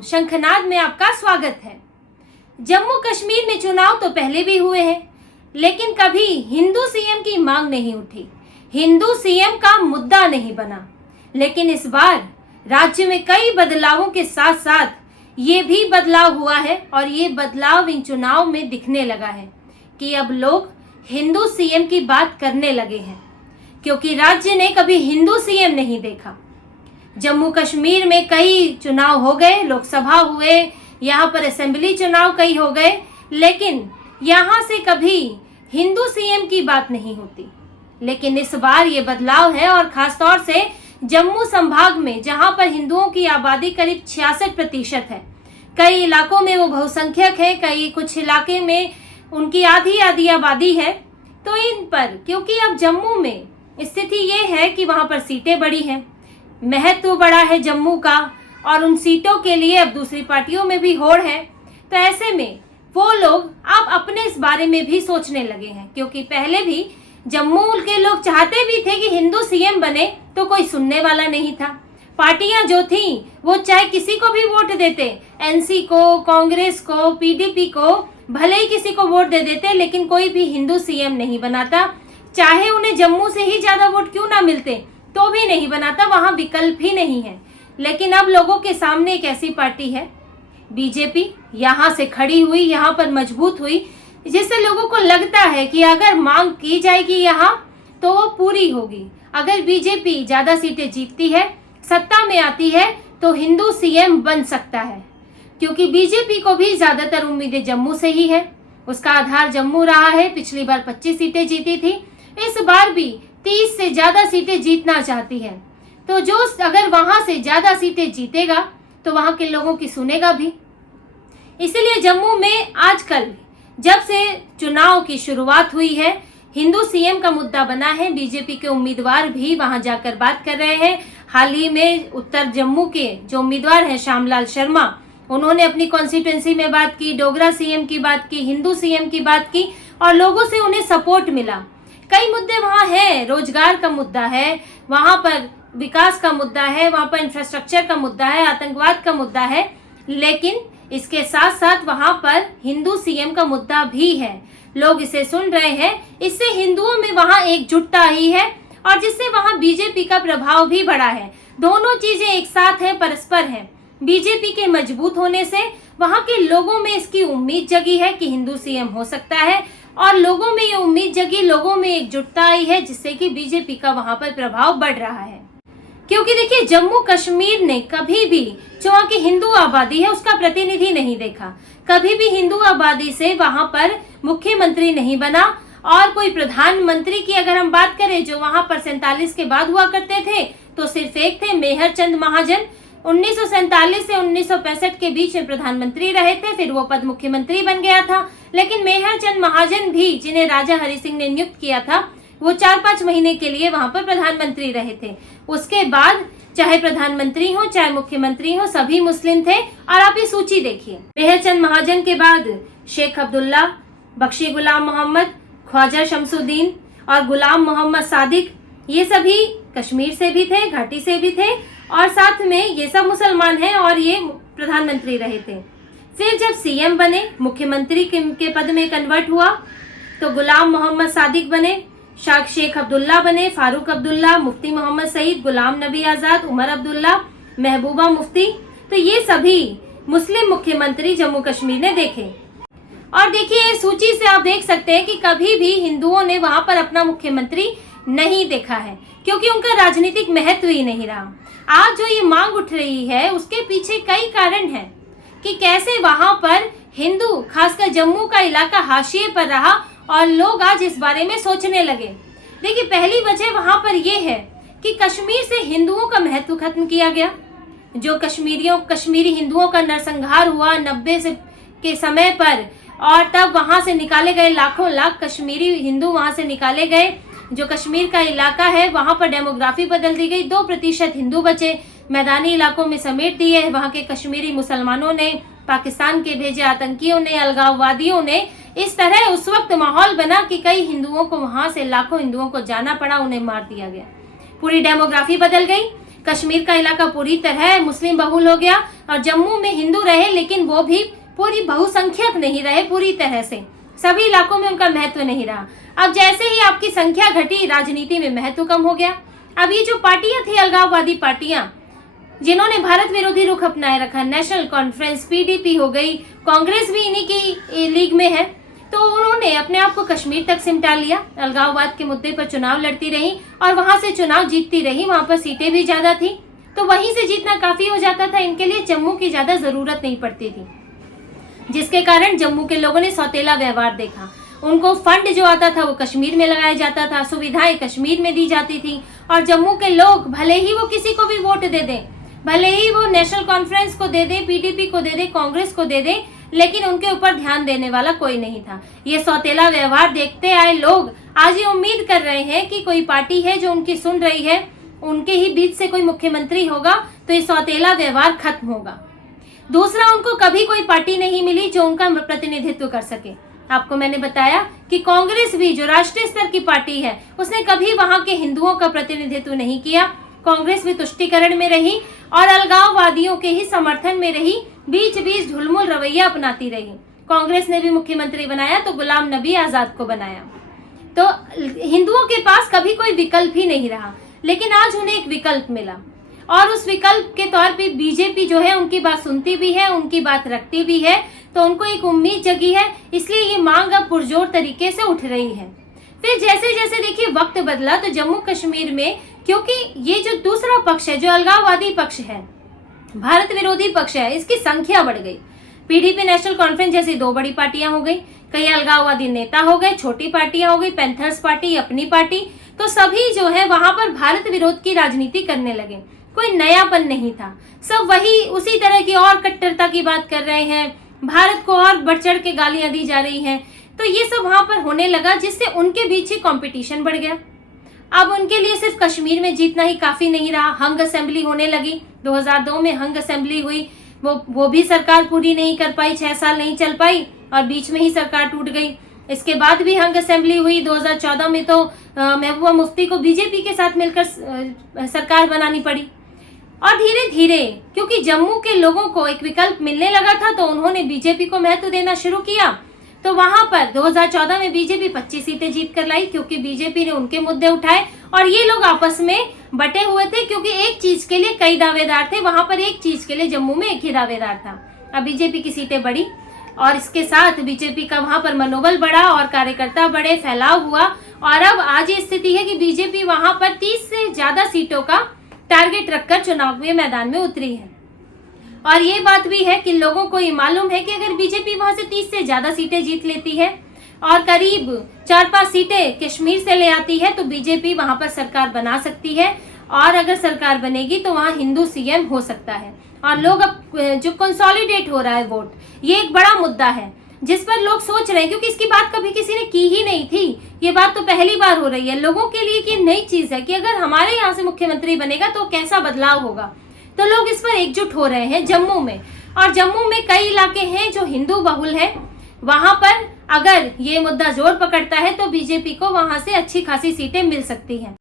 शंखनाद में आपका स्वागत है। जम्मू कश्मीर में चुनाव तो पहले भी हुए हैं, लेकिन कभी हिंदू सीएम की मांग नहीं उठी, हिंदू सीएम का मुद्दा नहीं बना। लेकिन इस बार राज्य में कई बदलावों के साथ साथ ये भी बदलाव हुआ है और ये बदलाव इन चुनाव में दिखने लगा है कि अब लोग हिंदू सीएम की बात करने लगे हैं, क्योंकि राज्य ने कभी हिंदू सीएम नहीं देखा। जम्मू कश्मीर में कई चुनाव हो गए, लोकसभा हुए, यहाँ पर असेंबली चुनाव कई हो गए, लेकिन यहाँ से कभी हिंदू सीएम की बात नहीं होती। लेकिन इस बार ये बदलाव है और खासतौर से जम्मू संभाग में, जहाँ पर हिंदुओं की आबादी करीब 66% है। कई इलाकों में वो बहुसंख्यक है, कई कुछ इलाके में उनकी आधी आबादी है। तो इन पर, क्योंकि अब जम्मू में स्थिति ये है कि वहाँ पर सीटें बड़ी हैं, महत्व बड़ा है जम्मू का, और उन सीटों के लिए अब दूसरी पार्टियों में भी होड़ है। तो ऐसे में वो लोग अब अपने इस बारे में भी सोचने लगे हैं, क्योंकि पहले भी जम्मू के लोग चाहते भी थे कि हिंदू सीएम बने, तो कोई सुनने वाला नहीं था। पार्टियां जो थीं वो चाहे किसी को भी वोट देते, एनसी को, कांग्रेस को, पीडीपी को, भले ही किसी को वोट दे देते, लेकिन कोई भी हिंदू सीएम नहीं बनाता। चाहे उन्हें जम्मू से ही ज्यादा वोट क्यों ना मिलते तो भी नहीं बनाता, वहां विकल्प ही नहीं है। लेकिन अब लोगों के सामने एक ऐसी पार्टी है बीजेपी, यहाँ से खड़ी हुई, यहाँ पर मजबूत हुई, जिससे लोगों को लगता है कि अगर मांग की जाएगी यहाँ तो वो पूरी होगी। अगर बीजेपी ज्यादा सीटें जीतती है, सत्ता में आती है, तो हिंदू सीएम बन सकता है, क्योंकि बीजेपी को भी ज्यादातर उम्मीदें जम्मू से ही है। उसका आधार जम्मू रहा है, पिछली बार 25 सीटें जीती थी, इस बार भी 30 से ज्यादा सीटें जीतना चाहती है। तो जो अगर वहां से ज्यादा सीटें जीतेगा तो वहां के लोगों की सुनेगा भी। इसलिए जम्मू में आजकल जब से चुनाव की शुरुआत हुई है, हिंदू सीएम का मुद्दा बना है। बीजेपी के उम्मीदवार भी वहां जाकर बात कर रहे हैं। हाल ही में उत्तर जम्मू के जो उम्मीदवार हैं श्यामलाल शर्मा, उन्होंने अपनी कॉन्स्टिट्यूएंसी में बात की, डोगरा सीएम की बात की, हिंदू सीएम की बात की, और लोगों से उन्हें सपोर्ट मिला। कई मुद्दे वहां हैं, रोजगार का मुद्दा है, वहां पर विकास का मुद्दा है, वहां पर इंफ्रास्ट्रक्चर का मुद्दा है, आतंकवाद का मुद्दा है, लेकिन इसके साथ साथ वहां पर हिंदू सीएम का मुद्दा भी है। लोग इसे सुन रहे हैं, इससे हिंदुओं में वहां एकजुटता आई है और जिससे वहां बीजेपी का प्रभाव भी बढ़ा है। दोनों चीजें एक साथ हैं, परस्पर हैं। बीजेपी के मजबूत होने से वहां के लोगों में इसकी उम्मीद जगी है कि हिंदू सीएम हो सकता है, और लोगों में ये उम्मीद जगी, लोगों में एकजुटता आई है, जिससे कि बीजेपी का वहां पर प्रभाव बढ़ रहा है। क्योंकि देखिए, जम्मू कश्मीर ने कभी भी जो वहाँ की हिंदू आबादी है उसका प्रतिनिधि नहीं देखा, कभी भी हिंदू आबादी से वहां पर मुख्यमंत्री नहीं बना। और कोई प्रधानमंत्री की अगर हम बात करें, जो वहां पर 47 के बाद हुआ करते थे, तो सिर्फ एक थे, मेहर चंद महाजन। 1947 से 1965 के बीच में प्रधानमंत्री रहे थे, फिर वो पद मुख्यमंत्री बन गया था। लेकिन मेहर चंद महाजन भी, जिन्हें राजा हरि सिंह ने नियुक्त किया था, वो 4-5 महीने के लिए वहां पर प्रधानमंत्री रहे थे। उसके बाद चाहे प्रधानमंत्री हो चाहे मुख्यमंत्री हो, सभी मुस्लिम थे। और आप ये सूची देखिए, मेहर चंद महाजन के बाद शेख अब्दुल्ला, बख्शी गुलाम मोहम्मद, ख्वाजा शमसुद्दीन और गुलाम मोहम्मद सादिक, ये सभी कश्मीर से भी थे, घाटी से भी थे, और साथ में ये सब मुसलमान हैं और ये प्रधानमंत्री रहे थे। फिर जब सीएम बने, मुख्यमंत्री के पद में कन्वर्ट हुआ, तो गुलाम मोहम्मद सादिक बने, शेख अब्दुल्ला बने, फारूक अब्दुल्ला, मुफ्ती मोहम्मद सईद, गुलाम नबी आजाद, उमर अब्दुल्ला, महबूबा मुफ्ती। तो ये सभी मुस्लिम मुख्यमंत्री जम्मू कश्मीर ने देखे। और देखिए, सूची से आप देख सकते हैं कि कभी भी हिंदुओं ने वहां पर अपना मुख्यमंत्री नहीं देखा है, क्योंकि उनका राजनीतिक महत्व ही नहीं रहा। आज जो ये मांग उठ रही है, उसके पीछे कई कारण हैं कि कैसे वहां पर हिंदू, खासकर जम्मू का इलाका हाशिए पर रहा और लोग आज इस बारे में सोचने लगे। देखिए, पहली वजह वहां पर यह है कि कश्मीर से हिंदुओं का महत्व खत्म किया गया। जो कश्मीरी हिंदुओं का नरसंहार हुआ 90 के समय पर, और तब वहां से निकाले गए लाखों लाख कश्मीरी हिंदू वहां से निकाले गए। जो कश्मीर का इलाका है, वहां पर डेमोग्राफी बदल दी गई, 2% हिंदू बचे, मैदानी इलाकों में समेट दिए। वहां के कश्मीरी मुसलमानों ने, पाकिस्तान के भेजे आतंकियों ने, अलगाववादियों ने, इस तरह उस वक्त माहौल बना कि कई हिंदुओं को, वहां से लाखों हिंदुओं को जाना पड़ा, उन्हें मार दिया गया। पूरी डेमोग्राफी बदल गई। कश्मीर का इलाका पूरी तरह मुस्लिम बहुल हो गया और जम्मू में हिंदू रहे, लेकिन वो भी पूरी बहुसंख्यक नहीं रहे पूरी तरह से, सभी इलाकों में उनका महत्व नहीं रहा। अब जैसे ही आपकी संख्या घटी, राजनीति में महत्व कम हो गया। अब ये जो पार्टियां थी, अलगाववादी पार्टियां जिन्होंने भारत विरोधी रुख अपनाए रखा, नेशनल कॉन्फ्रेंस, पीडीपी हो गई, कांग्रेस भी इन्हीं की लीग में है, तो उन्होंने अपने आप को कश्मीर तक सिमटा लिया, अलगाववाद के मुद्दे पर चुनाव लड़ती रही और वहां से चुनाव जीतती रही। वहां पर सीटें भी ज्यादा थी, तो वहीं से जीतना काफी हो जाता था। इनके लिए जम्मू की ज्यादा जरूरत नहीं पड़ती थी, जिसके कारण जम्मू के लोगों ने सौतेला व्यवहार देखा। उनको फंड जो आता था वो कश्मीर में लगाया जाता था, सुविधाएं कश्मीर में दी जाती थी, और जम्मू के लोग भले ही वो किसी को भी वोट दे दें, भले ही वो नेशनल कॉन्फ्रेंस को दे दें, पीडीपी को दे दें, कांग्रेस को दे दें, लेकिन उनके ऊपर ध्यान देने वाला कोई नहीं था। ये सौतेला व्यवहार देखते आए लोग आज ये उम्मीद कर रहे हैं कि कोई पार्टी है जो उनकी सुन रही है, उनके ही बीच से कोई मुख्यमंत्री होगा तो ये सौतेला व्यवहार खत्म होगा। दूसरा, उनको कभी कोई पार्टी नहीं मिली जो उनका प्रतिनिधित्व कर सके। आपको मैंने बताया कि कांग्रेस भी जो राष्ट्रीय स्तर की पार्टी है, उसने कभी वहां के हिंदुओं का प्रतिनिधित्व नहीं किया। कांग्रेस भी तुष्टीकरण में रही और अलगाववादियों के ही समर्थन में रही, बीच बीच ढुलमुल रवैया अपनाती रही। कांग्रेस ने भी मुख्यमंत्री बनाया तो गुलाम नबी आजाद को बनाया। तो हिंदुओं के पास कभी कोई विकल्प ही नहीं रहा, लेकिन आज उन्हें एक विकल्प मिला और उस विकल्प के तौर पे बीजेपी जो है उनकी बात सुनती भी है, उनकी बात रखती भी है, तो उनको एक उम्मीद जगी है, इसलिए ये मांग अब पुरजोर तरीके से उठ रही है। फिर जैसे जैसे देखिए वक्त बदला तो जम्मू कश्मीर में, क्योंकि ये जो दूसरा पक्ष है, जो अलगाववादी पक्ष है, भारत विरोधी पक्ष है, इसकी संख्या बढ़ गई। पीडीपी, नेशनल कॉन्फ्रेंस जैसी दो बड़ी पार्टियां हो गई, कई अलगाववादी नेता हो गए, छोटी पार्टियां हो गई, पैंथर्स पार्टी, अपनी पार्टी, तो सभी जो है वहां पर भारत विरोध की राजनीति करने लगे। कोई नयापन नहीं था, सब वही उसी तरह की और कट्टरता की बात कर रहे हैं, भारत को और बढ़ चढ़ के गालियां दी जा रही हैं। तो ये सब वहां पर होने लगा, जिससे उनके बीच ही कंपटीशन बढ़ गया। अब उनके लिए सिर्फ कश्मीर में जीतना ही काफी नहीं रहा, हंग असेंबली होने लगी। 2002 में हंग असेंबली हुई, वो भी सरकार पूरी नहीं कर पाई, 6 साल नहीं चल पाई और बीच में ही सरकार टूट गई। इसके बाद भी हंग असेंबली हुई। 2014 में तो महबूबा मुफ्ती को बीजेपी के साथ मिलकर सरकार बनानी पड़ी। और धीरे धीरे क्योंकि जम्मू के लोगों को एक विकल्प मिलने लगा था, तो उन्होंने बीजेपी को महत्व देना शुरू किया। तो वहां पर 2014 में बीजेपी 25 सीटें जीत कर लाई, क्योंकि बीजेपी ने उनके मुद्दे उठाए और ये लोग आपस में बटे हुए थे, क्योंकि एक चीज के लिए कई दावेदार थे। वहां पर एक चीज के लिए जम्मू में एक ही दावेदार था। अब बीजेपी की सीटें बढ़ी और इसके साथ बीजेपी का वहां पर मनोबल बढ़ा और कार्यकर्ता बढ़े, फैलाव हुआ, और अब आज ये स्थिति है कि बीजेपी वहां पर 30 से ज्यादा सीटों का टारगेट रखकर चुनावी मैदान में उतरी है। और ये बात भी है कि लोगों को ये मालूम है कि अगर बीजेपी वहां से 30 से ज्यादा सीटें जीत लेती है और करीब 4-5 सीटें कश्मीर से ले आती है, तो बीजेपी वहां पर सरकार बना सकती है। और अगर सरकार बनेगी तो वहां हिंदू सीएम हो सकता है। और लोग अब जो कंसोलिडेट हो रहा है वोट, ये एक बड़ा मुद्दा है जिस पर लोग सोच रहे हैं, क्योंकि इसकी बात कभी किसी ने की ही नहीं थी। ये बात तो पहली बार हो रही है लोगों के लिए कि नई चीज है कि अगर हमारे यहाँ से मुख्यमंत्री बनेगा तो कैसा बदलाव होगा। तो लोग इस पर एकजुट हो रहे हैं जम्मू में। और जम्मू में कई इलाके हैं जो हिंदू बहुल है, वहां पर अगर ये मुद्दा जोर पकड़ता है तो बीजेपी को वहां से अच्छी खासी सीटें मिल सकती हैं।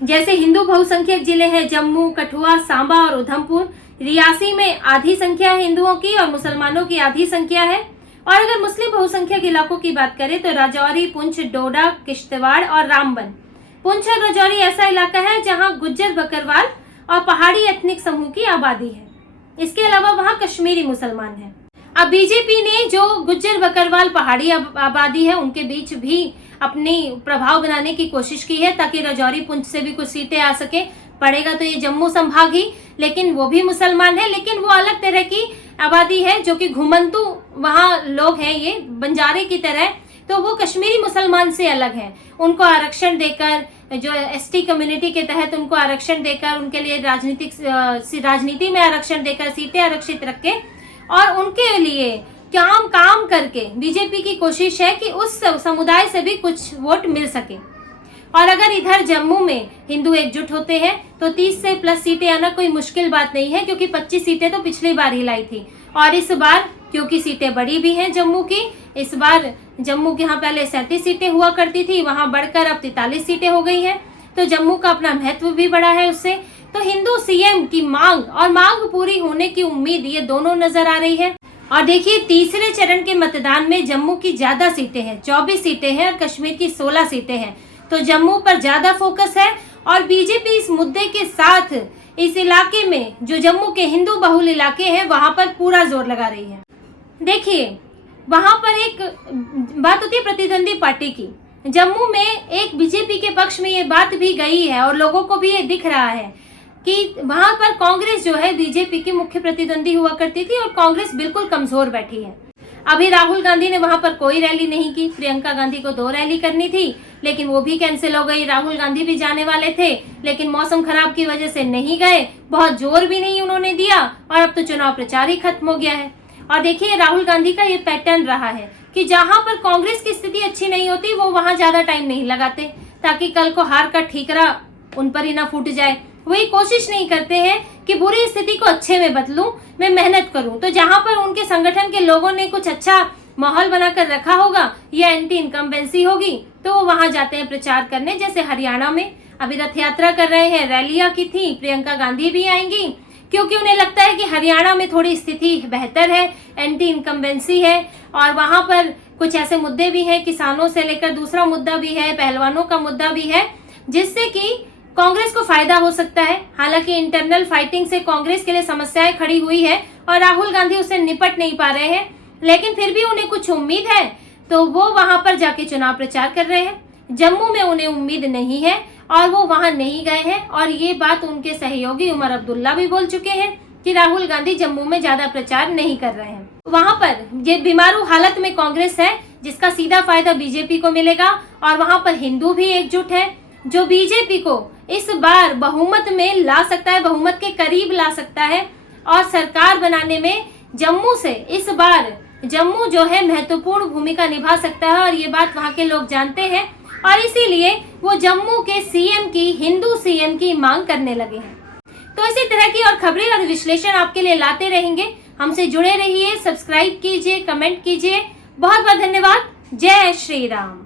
जैसे हिंदू बहुसंख्यक जिले हैं जम्मू, कठुआ, सांबा और उधमपुर। रियासी में आधी संख्या है हिंदुओं की और मुसलमानों की आधी संख्या है। और अगर मुस्लिम बहुसंख्यक इलाकों की बात करें तो राजौरी, पुंछ, डोडा, किश्तवाड़ और रामबन। पुंछ और राजौरी ऐसा इलाका है जहां गुज्जर, बकरवाल और पहाड़ी एथनिक समूह की आबादी है। इसके अलावा वहां कश्मीरी मुसलमान हैं। अब बीजेपी ने जो गुज्जर, बकरवाल, पहाड़ी आबादी है उनके बीच भी अपनी प्रभाव बनाने की कोशिश की है, ताकि राजौरी, पुंछ से भी कुछ सीटें आ सके। पड़ेगा तो ये जम्मू संभाग ही, लेकिन वो भी मुसलमान है, लेकिन वो अलग तरह की आबादी है जो कि घुमंतू वहाँ लोग हैं, ये बंजारे की तरह। तो वो कश्मीरी मुसलमान से अलग है। उनको आरक्षण देकर, जो एसटी कम्युनिटी के तहत उनको आरक्षण देकर, उनके लिए राजनीति में आरक्षण देकर, सीटें आरक्षित रख के और उनके लिए काम करके बीजेपी की कोशिश है कि उस समुदाय से भी कुछ वोट मिल सके। और अगर इधर जम्मू में हिंदू एकजुट होते हैं तो 30 से प्लस सीटें आना कोई मुश्किल बात नहीं है, क्योंकि 25 सीटें तो पिछली बार ही लाई थी। और इस बार क्योंकि सीटें बड़ी भी हैं जम्मू की, इस बार जम्मू के यहाँ पहले 37 सीटें हुआ करती थी, वहां बढ़कर अब 43 सीटें हो गई हैं। तो जम्मू का अपना महत्व भी बढ़ा है उससे। तो हिंदू सीएम की मांग पूरी होने की उम्मीद ये दोनों नजर आ रही है। और देखिए, तीसरे चरण के मतदान में जम्मू की ज्यादा सीटें हैं, 24 सीटें हैं और कश्मीर की 16 सीटें हैं। तो जम्मू पर ज्यादा फोकस है और बीजेपी इस मुद्दे के साथ इस इलाके में, जो जम्मू के हिंदू बहुल इलाके हैं, वहां पर पूरा जोर लगा रही है। देखिए, वहां पर एक बात होती है प्रतिद्वंदी पार्टी की। जम्मू में एक बीजेपी के पक्ष में ये बात भी गई है और लोगों को भी ये दिख रहा है कि वहां पर कांग्रेस जो है बीजेपी की मुख्य प्रतिद्वंदी हुआ करती थी और कांग्रेस बिल्कुल कमजोर बैठी है। अभी राहुल गांधी ने वहां पर कोई रैली नहीं की। प्रियंका गांधी को 2 रैली करनी थी, लेकिन वो भी कैंसिल हो गई। राहुल गांधी भी जाने वाले थे, लेकिन मौसम खराब की वजह से नहीं गए। बहुत जोर भी नहीं उन्होंने दिया और अब तो चुनाव प्रचार ही खत्म हो गया है। और देखिए, राहुल गांधी का ये पैटर्न रहा है कि जहां पर कांग्रेस की स्थिति अच्छी नहीं होती, वो वहां ज्यादा टाइम नहीं लगाते, ताकि कल को हार का ठीकरा उन पर ही ना फूट जाए। वही कोशिश नहीं करते हैं कि बुरी स्थिति को अच्छे में बदलूं, मैं मेहनत करूं। तो जहां पर उनके संगठन के लोगों ने कुछ अच्छा माहौल बनाकर रखा होगा या एंटी इनकम्बेंसी होगी, तो वो वहां जाते हैं प्रचार करने। जैसे हरियाणा में अभी रथ यात्रा कर रहे हैं, रैलियां की थी, प्रियंका गांधी भी आएंगी, क्योंकि उन्हें लगता है कि हरियाणा में थोड़ी स्थिति बेहतर है, एंटी इनकम्बेंसी है और वहां पर कुछ ऐसे मुद्दे भी हैं, किसानों से लेकर दूसरा मुद्दा भी है, पहलवानों का मुद्दा भी है, जिससे कि कांग्रेस को फायदा हो सकता है। हालांकि इंटरनल फाइटिंग से कांग्रेस के लिए समस्याएं खड़ी हुई है और राहुल गांधी उससे निपट नहीं पा रहे हैं, लेकिन फिर भी उन्हें कुछ उम्मीद है, तो वो वहां पर जाके चुनाव प्रचार कर रहे हैं। जम्मू में उन्हें उम्मीद नहीं है और वो वहां नहीं गए हैं और ये बात उनके सहयोगी उमर अब्दुल्ला भी बोल चुके हैं कि राहुल गांधी जम्मू में ज्यादा प्रचार नहीं कर रहे हैं। वहां पर ये बीमारू हालत में कांग्रेस है, जिसका सीधा फायदा बीजेपी को मिलेगा और वहां पर हिंदू भी एकजुट है, जो बीजेपी को इस बार बहुमत में ला सकता है, बहुमत के करीब ला सकता है और सरकार बनाने में जम्मू से इस बार जम्मू जो है महत्वपूर्ण भूमिका निभा सकता है और ये बात वहां के लोग जानते हैं और इसीलिए वो जम्मू के सीएम की, हिंदू सीएम की मांग करने लगे हैं। तो इसी तरह की और खबरें और विश्लेषण आपके लिए लाते रहेंगे। हमसे जुड़े रहिए, सब्सक्राइब कीजिए, कमेंट कीजिए। बहुत बहुत धन्यवाद। जय श्री राम।